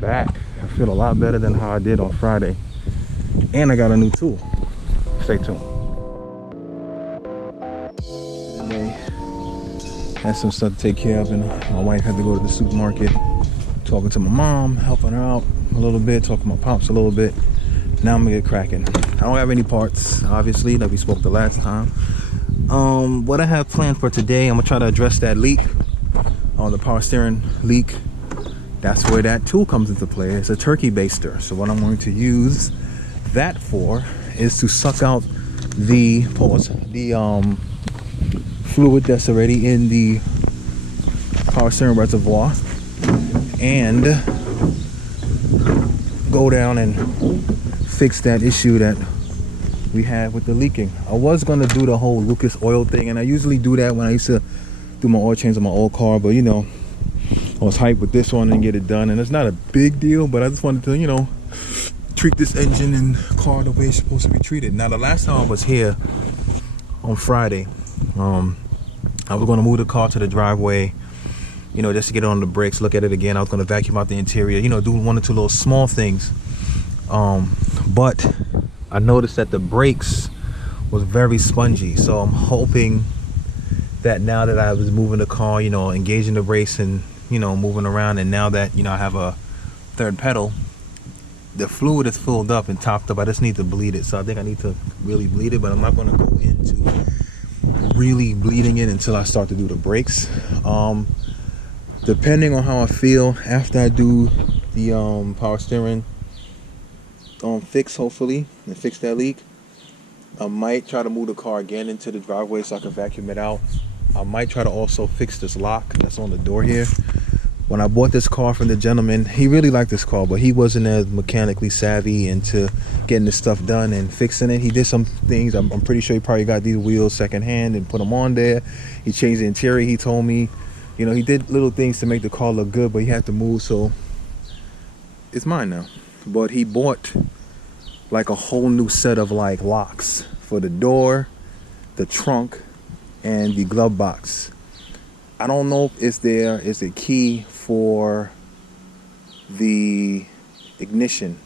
back. I feel a lot better than how I did on Friday. And I got a new tool. Stay tuned. Today, had some stuff to take care of, and my wife had to go to the supermarket. Talking to my mom, helping her out a little bit, talking to my pops a little bit. Now I'm gonna get cracking. I don't have any parts, obviously, that we spoke the last time. What I have planned for today, I'm gonna try to address that leak on the power steering leak. That's where that tool comes into play. It's a turkey baster. So what I'm going to use that for is to suck out the fluid that's already in the power steering reservoir and go down and fix that issue that we had with the leaking. I was gonna do the whole Lucas oil thing, and I usually do that when I used to do my oil change on my old car, but you know, I was hyped with this one and get it done, and it's not a big deal, but I just wanted to, you know, treat this engine and car the way it's supposed to be treated. Now, the last time I was here on Friday, I was gonna move the car to the driveway, you know, just to get it on the brakes, look at it again. I was gonna vacuum out the interior, you know, do one or two little small things. But I noticed that the brakes was very spongy, so I'm hoping that now that I was moving the car, you know, engaging the brakes and, you know, moving around, and now that, you know, I have a third pedal, the fluid is filled up and topped up. I just need to bleed it, so I think I need to really bleed it, but I'm not going to go into really bleeding it until I start to do the brakes. Depending on how I feel after I do the power steering fix, hopefully, and fix that leak, I might try to move the car again into the driveway so I can vacuum it out. I might try to also fix this lock that's on the door here. When I bought this car from the gentleman, he really liked this car, but he wasn't as mechanically savvy into getting this stuff done and fixing it. He did some things. I'm pretty sure he probably got these wheels secondhand and put them on there. He changed the interior, he told me. You know, he did little things to make the car look good, but he had to move, so it's mine now. But he bought like a whole new set of like locks for the door, the trunk, and the glove box. I don't know if there is a key for the ignition.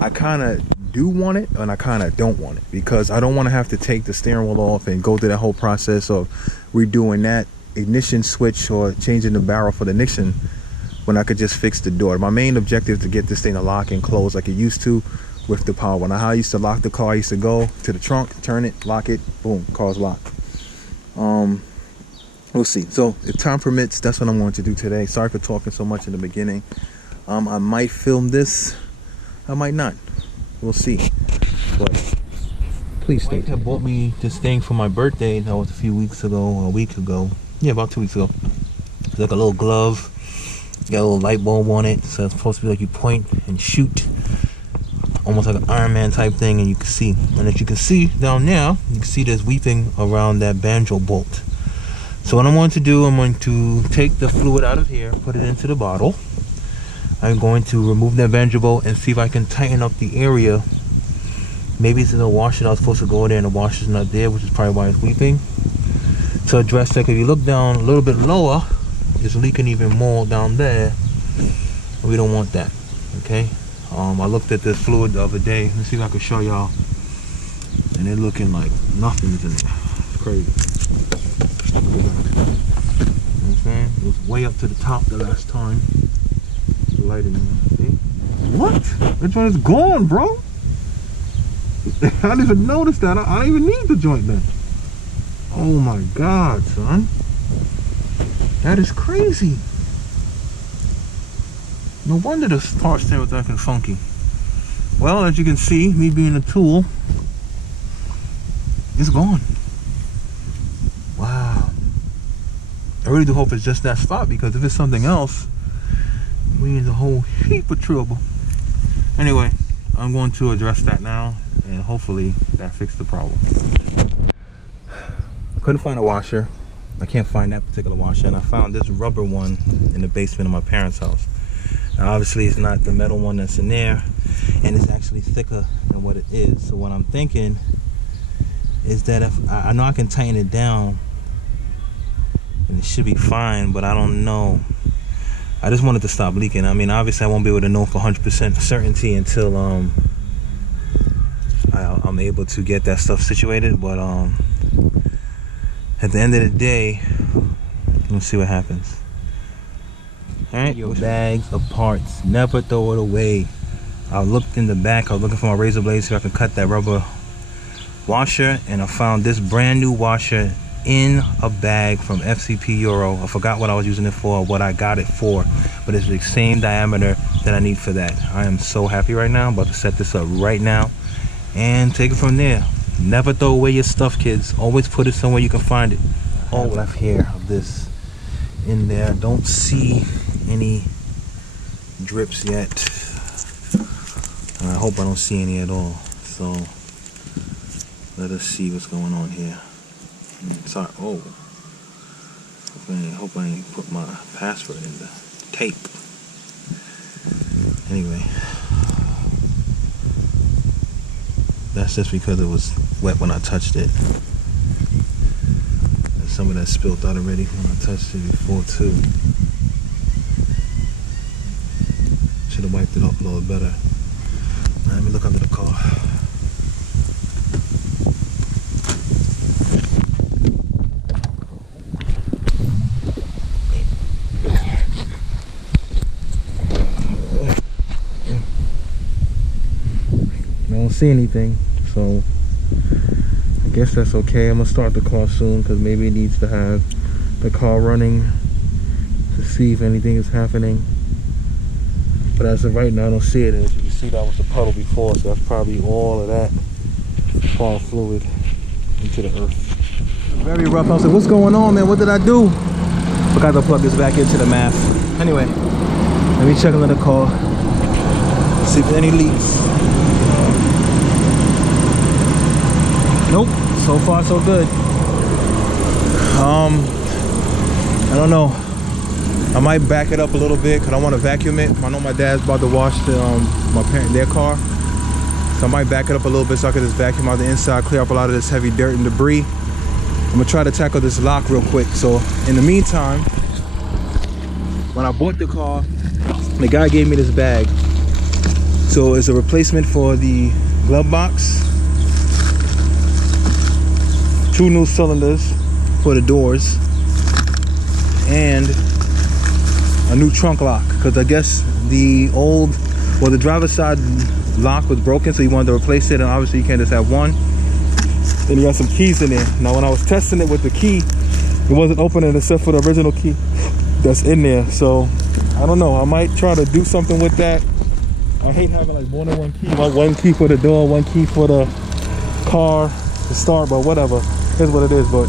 I kind of do want it, and I kind of don't want it, because I don't want to have to take the steering wheel off and go through that whole process of redoing that ignition switch or changing the barrel for the ignition when I could just fix the door. My main objective is to get this thing to lock and close like it used to with the power. When I used to lock the car, I used to go to the trunk, turn it, lock it, boom, car's locked. We'll see. So if time permits, that's what I'm going to do today. Sorry for talking so much in the beginning. I might film this, I might not. We'll see. But please stay tuned. My wife had bought me this thing for my birthday. That was a week ago. Yeah, about 2 weeks ago. It's like a little glove. Got a little light bulb on it. So it's supposed to be like you point and shoot. Almost like an Iron Man type thing, and you can see. And as you can see down there, you can see there's weeping around that banjo bolt. So what I'm going to do, I'm going to take the fluid out of here, put it into the bottle. I'm going to remove that banjo bolt and see if I can tighten up the area. Maybe it's in the washer. I was supposed to go there and the washer's not there, which is probably why it's weeping. To address that, if you look down a little bit lower, it's leaking even more down there. We don't want that, okay? I looked at this fluid the other day. Let's see if I can show y'all. And it looking like nothing's in it. It's crazy. You know what I'm saying? It was way up to the top the last time. The lighting, see? What? That joint is gone, bro. I didn't even notice that. I don't even need the joint then. Oh my God, son. That is crazy. No wonder the part steering was acting funky. Well, as you can see, me being a tool, it's gone. Wow. I really do hope it's just that spot, because if it's something else, we in a whole heap of trouble. Anyway, I'm going to address that now, and hopefully that fixed the problem. Couldn't find a washer. I can't find that particular washer, and I found this rubber one in the basement of my parents' house. Now, obviously it's not the metal one that's in there, and it's actually thicker than what it is. So what I'm thinking is that if I know I can tighten it down and it should be fine, but I don't know. I just wanted to stop leaking. I mean, obviously I won't be able to know for 100% certainty until I'm able to get that stuff situated, but at the end of the day, let's see what happens. Alright, your bags of parts, never throw it away. I looked in the back, I was looking for my razor blade so I could cut that rubber washer, and I found this brand new washer in a bag from FCP Euro. I forgot what I was using it for, what I got it for, but it's the same diameter that I need for that. I am so happy right now. I'm about to set this up right now and take it from there. Never throw away your stuff, kids. Always put it somewhere you can find it. All left here of this in there. Don't see any drips yet. I hope I don't see any at all. So let us see what's going on here. Sorry. Oh, hope I ain't put my password in the tape. Anyway, that's just because it was wet when I touched it. And some of that spilled out already when I touched it before too. Should have wiped it up a little better. Let me look under the car. I don't see anything, so I guess that's okay. I'm gonna start the car soon because maybe it needs to have the car running to see if anything is happening. But as of right now, I don't see it. As you can see, that was the puddle before, so that's probably all of that fall fluid into the earth. Very rough. I was like, what's going on, man? What did I do? Forgot to plug this back into the math. Anyway, let me check under the car, see if there's any leaks. Nope, so far so good. I don't know. I might back it up a little bit because I want to vacuum it. I know my dad's about to wash their car, so I might back it up a little bit so I can just vacuum out the inside, clear up a lot of this heavy dirt and debris. I'm gonna try to tackle this lock real quick. So in the meantime, when I bought the car, the guy gave me this bag. So it's a replacement for the glove box, 2 new cylinders for the doors, and a new trunk lock, because I guess the driver's side lock was broken, so he wanted to replace it, and obviously you can't just have one. Then you got some keys in there. Now when I was testing it with the key, it wasn't opening except for the original key that's in there. So I don't know, I might try to do something with that. I hate having like more than one key. Like one key for the door, one key for the car to start, but whatever. Here's what it is. But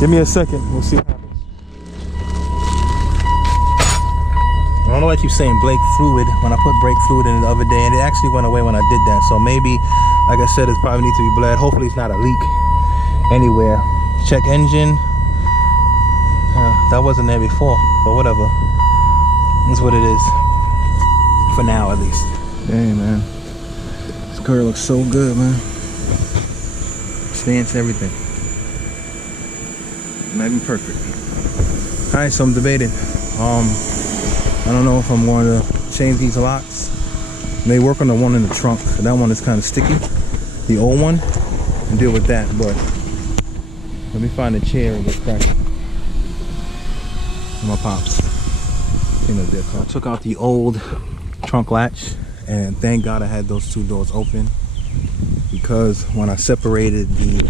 give me a second, we'll see what happens. I don't know why I keep saying brake fluid when I put brake fluid in it the other day, and it actually went away when I did that. So maybe, like I said, it probably needs to be bled. Hopefully it's not a leak anywhere. Check engine. That wasn't there before, but whatever. That's what it is. For now, at least. Dang, man. This car looks so good, man. Stance, everything. Not even perfect. Alright, so I'm debating. I don't know if I'm going to change these locks. They work on the one in the trunk. That one is kind of sticky. The old one, and deal with that. But let me find a chair and get cracking. My pops. I took out the old trunk latch, and thank God I had those 2 doors open, because when I separated the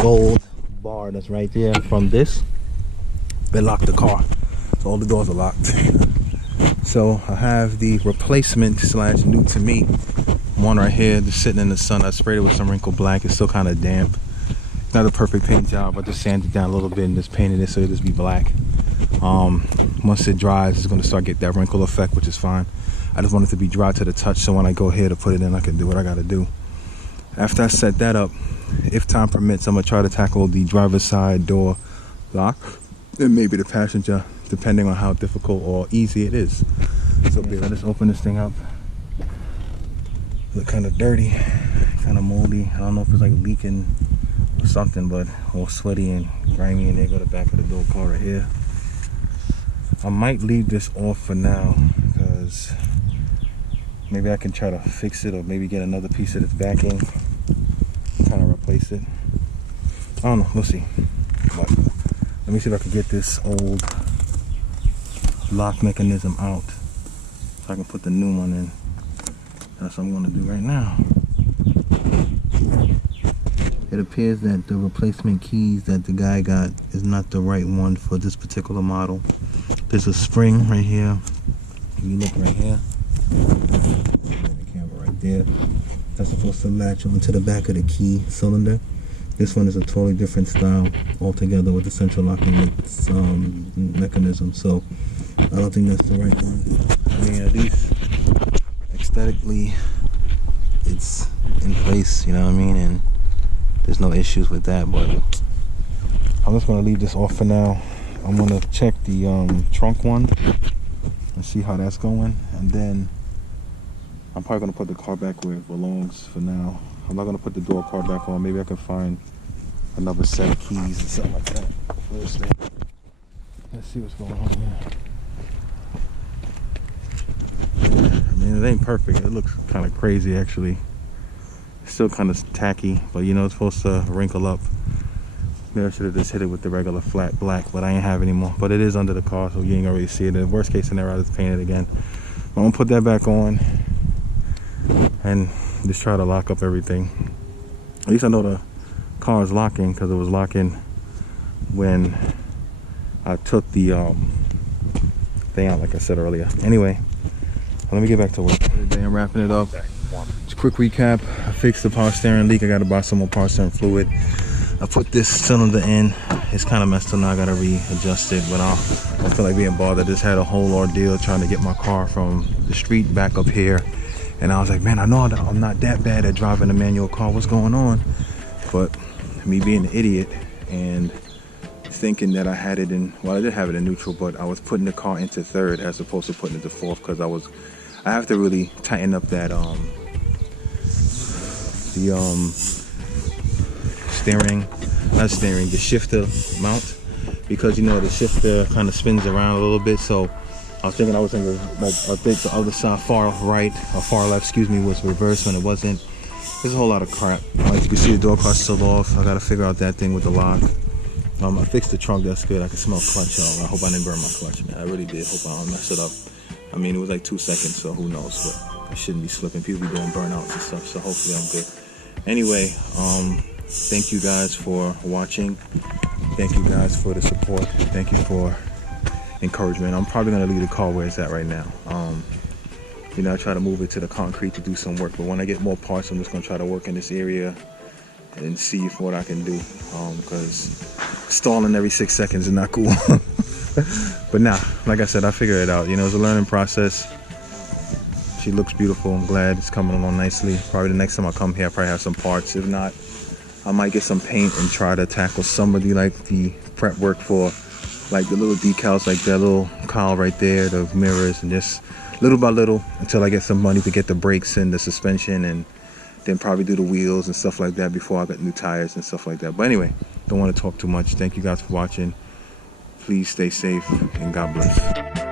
gold bar that's right there from this, they locked the car. So all the doors are locked. So I have the replacement / new to me one right here, just sitting in the sun. I sprayed it with some wrinkled black. It's still kind of damp. It's not a perfect paint job, but just sanded it down a little bit and just painted it so it'll just be black. Once it dries, it's going to start getting that wrinkle effect, which is fine. I just want it to be dry to the touch, so when I go here to put it in, I can do what I got to do. After I set that up, if time permits, I'm going to try to tackle the driver's side door lock and maybe the passenger, depending on how difficult or easy it is. So let us open this thing up. Look kind of dirty, kind of moldy. I don't know if it's like leaking or something, but all sweaty and grimy. And there go the back of the door car right here. I might leave this off for now because maybe I can try to fix it or maybe get another piece of this backing, kind of replace it. I don't know, we'll see. But let me see if I can get this old lock mechanism out so I can put the new one in. That's what I'm going to do right now. It appears that the replacement keys that the guy got is not the right one for this particular model. There's a spring right here. If you look right here, the camera right there, that's supposed to latch onto the back of the key cylinder. This one is a totally different style altogether with the central locking mechanism. So I don't think that's the right one. I mean, at least aesthetically, it's in place, you know what I mean? And there's no issues with that, but I'm just gonna leave this off for now. I'm gonna check the trunk one and see how that's going, and then I'm probably gonna put the car back where it belongs for now. I'm not gonna put the door card back on. Maybe I can find another set of keys or something like that. First thing. Let's see what's going on here. I mean, it ain't perfect. It looks kind of crazy actually. Still kind of tacky, but you know it's supposed to wrinkle up. Maybe I should have just hit it with the regular flat black, but I ain't have anymore. But it is under the car, so you ain't gonna really see it. In the worst case scenario, I'll just paint it again. I'm gonna put that back on and just try to lock up everything. At least I know the car is locking because it was locking when I took the thing out, like I said earlier. Anyway, let me get back to work. Today I'm wrapping it up. Just a quick recap. I fixed the power steering leak. I got to buy some more power steering fluid. I put this cylinder in. It's kind of messed up now. I got to readjust it, but I don't feel like being bothered. Just had a whole ordeal trying to get my car from the street back up here. And I was like, man, I know I'm not that bad at driving a manual car. What's going on? But me being an idiot and thinking that I had it in, well, I did have it in neutral, but I was putting the car into third as opposed to putting it to fourth because I have to really tighten up that the shifter mount, because you know the shifter kind of spins around a little bit. So I think the other side, far right or far left, excuse me, was reversed when it wasn't. There's a whole lot of crap. Like you can see, the door card's still off. I gotta figure out that thing with the lock. I fixed the trunk, that's good. I can smell clutch out. I hope I didn't burn my clutch, man. I really did. Hope I don't mess it up. I mean, it was like 2 seconds, so who knows, but I shouldn't be slipping. People be doing burnouts and stuff, so hopefully I'm good. Anyway, thank you guys for watching. Thank you guys for the support. Thank you for encouragement. I'm probably gonna leave the car where it's at right now. You know, I try to move it to the concrete to do some work, but when I get more parts, I'm just gonna try to work in this area and see what I can do, because stalling every 6 seconds is not cool. But nah, like I said, I figured it out. You know, it's a learning process. She looks beautiful. I'm glad it's coming along nicely. Probably the next time I come here, I probably have some parts. If not, I might get some paint and try to tackle some of the prep work for like the little decals, like that little cowl right there, the mirrors, and just little by little until I get some money to get the brakes and the suspension, and then probably do the wheels and stuff like that before I get new tires and stuff like that. But anyway, don't want to talk too much. Thank you guys for watching. Please stay safe and God bless.